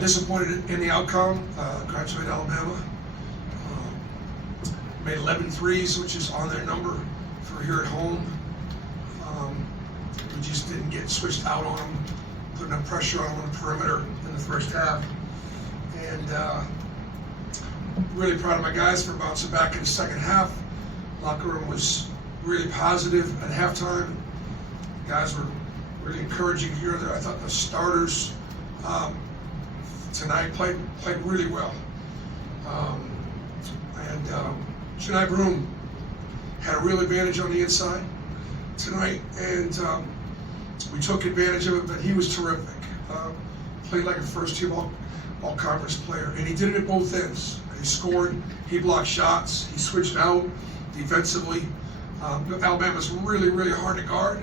Disappointed in the outcome. Graduated Alabama. Made 11 threes, which is on their number for here at home. We just didn't get switched out on them, putting enough pressure on them on the perimeter in the first half. And really proud of my guys for bouncing back in the second half. Locker room was really positive at halftime. Guys were really encouraging here. I thought the starters tonight played really well. Janai Broom had a real advantage on the inside tonight, and we took advantage of it, but he was terrific. Played like a first-team all-conference player, and he did it at both ends. He scored, he blocked shots, he switched out defensively. Alabama's really, really hard to guard.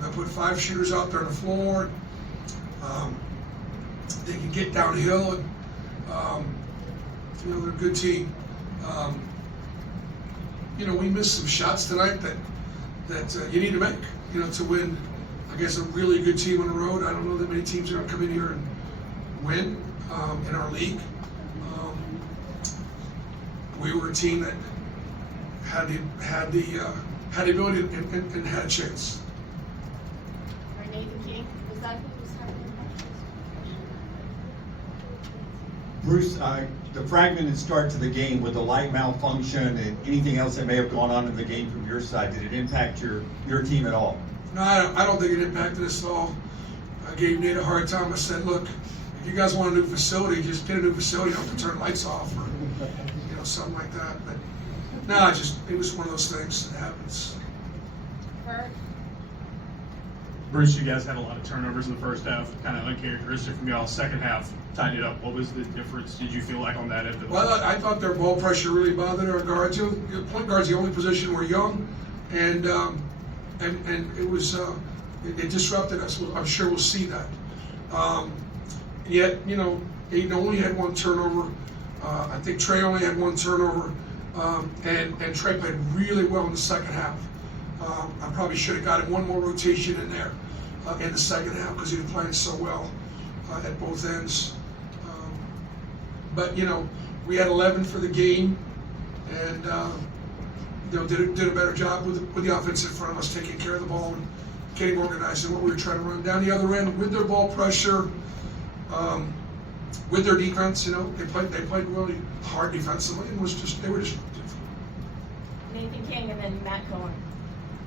They put 5 shooters out there on the floor. They can get downhill, and they're a good team. We missed some shots tonight that you need to make, to win against a really good team on the road. I don't know that many teams are going to come in here and win in our league. We were a team that had the ability and had a chance. All right, Nathan King, was that who was having the Bruce, the fragmented start to the game with the light malfunction and anything else that may have gone on in the game from your side, did it impact your team at all? No, I don't think it impacted us at all. I gave Nate a hard time. I said, look, if you guys want a new facility, just get a new facility. You don't have to turn lights off or something like that. But no, it was one of those things that happens. Bert? Bruce, you guys had a lot of turnovers in the first half, kind of uncharacteristic from y'all. Second half, tightened it up. What was the difference, did you feel like, on that end of the Well, I thought their ball pressure really bothered our guards. Point guard's the only position we're young, and it was it disrupted us. I'm sure we'll see that. Yet, Aiden only had 1 turnover. I think Trey only had 1 turnover, and Trey played really well in the second half. I probably should have got him 1 more rotation in there in the second half because he was playing so well at both ends. But we had 11 for the game, and did a better job with the offense in front of us, taking care of the ball and getting organized in what we were trying to run. Down the other end with their ball pressure, with their defense, they played really hard defensively, and they were just. Nathan King and then Matt Cohen.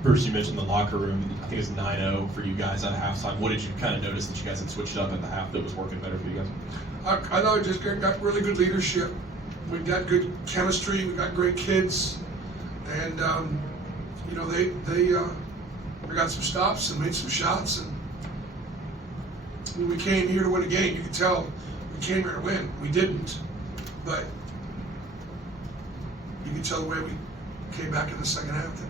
Bruce, you mentioned the locker room. I think it's 9-0 for you guys at halftime. What did you kind of notice that you guys had switched up at the half that was working better for you guys? I thought we just got really good leadership. We got good chemistry. We got great kids, and we got some stops and made some shots. And we came here to win a game. You could tell we came here to win. We didn't, but you could tell the way we came back in the second half.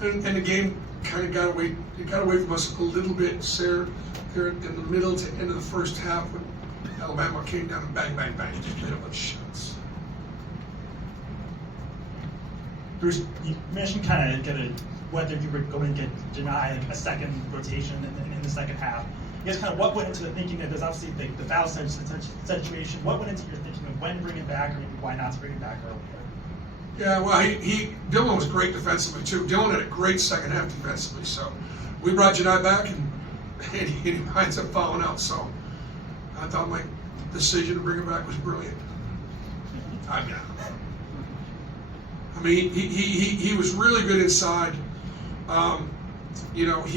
And the game kind of got away from us a little bit, Sarah, there in the middle to end of the first half when Alabama came down and bang, bang, bang, just made a bunch of shots. Bruce, you mentioned kind of whether you were going to deny a second rotation in the second half. I guess kind of what went into the thinking of this? Obviously, the foul situation. What went into your thinking of when to bring it back or why not to bring it back earlier? Yeah, well, Dylan was great defensively too. Dylan had a great second half defensively, so we brought Janai back and he winds up fouling out. So I thought my decision to bring him back was brilliant. I mean, he was really good inside. He only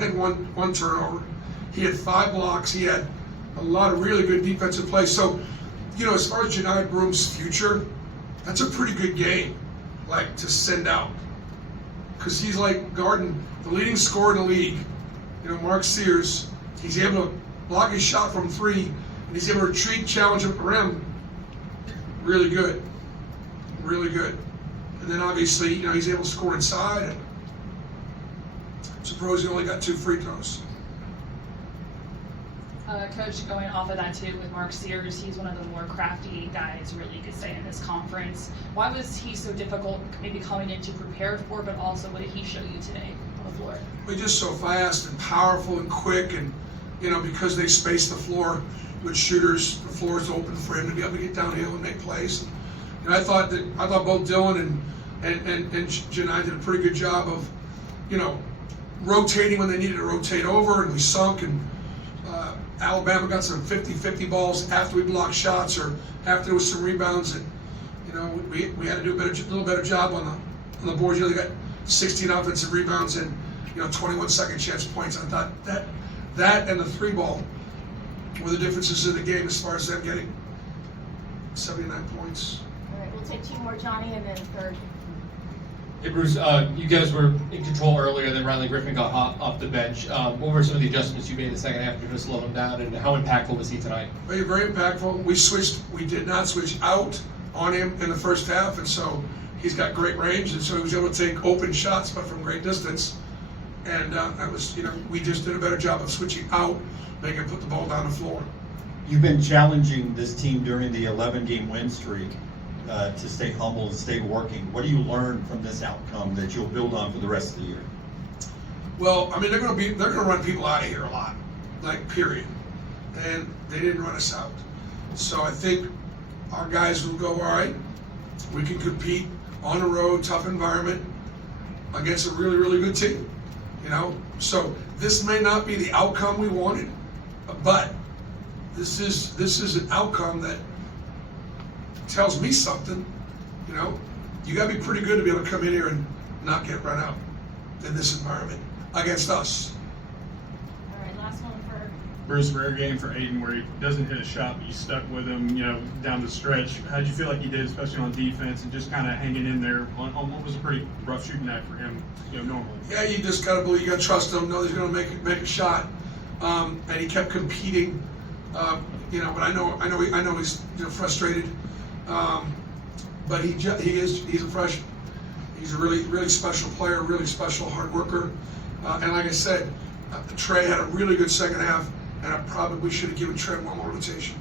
had one turnover. He had 5 blocks. He had a lot of really good defensive plays. So, as far as Janai Broom's future, that's a pretty good game, to send out, because he's guarding the leading scorer in the league. Mark Sears. He's able to block his shot from 3, and he's able to retreat, challenge him at the rim. Really good, really good. And then obviously, he's able to score inside. And suppose he only got 2 free throws. Coach, going off of that too with Mark Sears, he's one of the more crafty guys, really, you could say, in this conference. Why was he so difficult maybe coming in to prepare for, but also what did he show you today? the floor? We're just so fast and powerful and quick, and because they space the floor with shooters, the floor is open for him to be able to get downhill and make plays. And I thought both Dylan and Janai did a pretty good job of rotating when they needed to rotate over, and we sunk. And Alabama got some 50-50 balls after we blocked shots or after there was some rebounds, and we had to do a little better job on the boards. They got 16 offensive rebounds and 21 second chance points. I thought that and the 3-ball were the differences in the game as far as them getting 79 points. All right, we'll take 2 more, Johnny, and then third. Hey Bruce, you guys were in control earlier, then Riley Griffin got hot off the bench. What were some of the adjustments you made in the second half to just slow him down, and how impactful was he tonight? Very, very impactful. We did not switch out on him in the first half, and so he's got great range, and so he was able to take open shots, but from great distance. And that was, we just did a better job of switching out, making him put the ball down the floor. You've been challenging this team during the 11-game win streak to stay humble and stay working. What do you learn from this outcome that you'll build on for the rest of the year? Well, I mean, they're going to run people out of here a lot, period. And they didn't run us out. So I think our guys will go, all right, we can compete on the road, tough environment, against a really, really good team. So this may not be the outcome we wanted, but this is an outcome that tells me something. You got to be pretty good to be able to come in here and not get run out in this environment against us. All right, last one for Bruce, rare game for Aiden where he doesn't hit a shot, but you stuck with him, down the stretch. How did you feel like he did, especially on defense, and just kind of hanging in there on what was a pretty rough shooting night for him, normally? Yeah, you just gotta believe, you gotta trust him, know he's gonna make a shot, and he kept competing. But I know he's frustrated. But he's a freshman. He's a really, really special player, really special hard worker. And like I said, Trey had a really good second half, and I probably should have given Trey one more rotation.